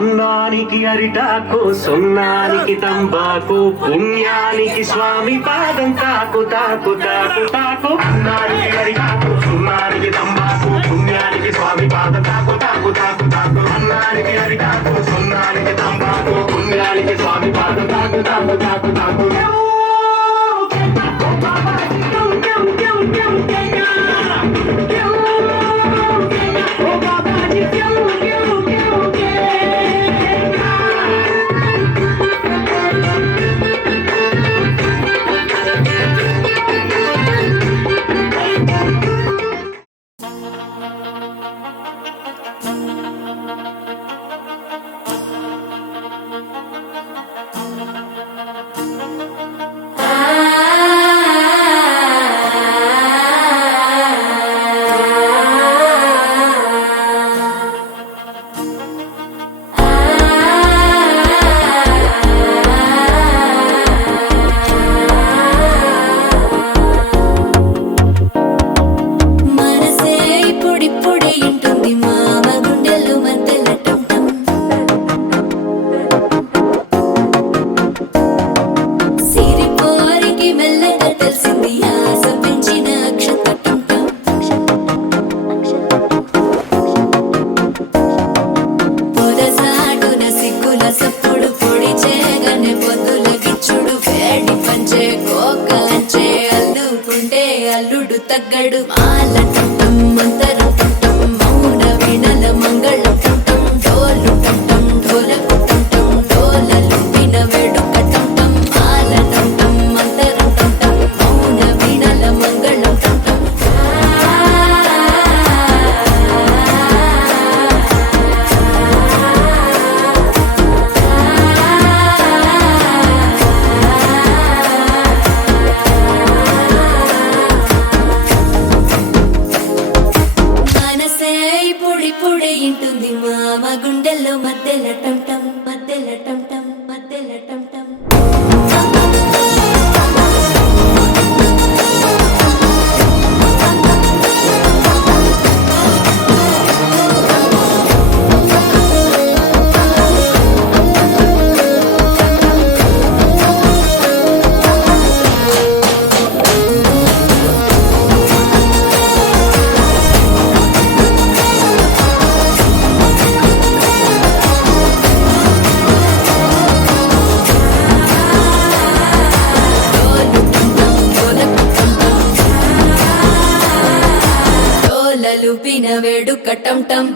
అన్నానికి అరిటాకు, సున్నానికి తంబాకు, పుణ్యానికి స్వామి పాదం తాకు తాకు తాకు తాకు. అన్నానికి అరిటాకు, సున్నానికి తంబాకు, పుణ్యానికి స్వామి పాదం తాకు తాకు తాకు తాకు. అన్నానికి అరిటాకు, సున్నానికి తంబాకు, పుణ్యానికి స్వామి పాదం తాకు తాకు తాకు తాకు. అల్లుడు తగ్గడు మాల టం మంతరం టం మౌన వినల మంగళం టం డోలు టం ఢోలకు టం డోలలు విన వేడుక టం మాల టం మంతరం టం మౌన వినల మంగళం టం. ఇంటుంది మామ గుండెల్లో మధ్యల టం టం మధ్యల టం టం మధ్యల టం టం. వేడుక టం టం.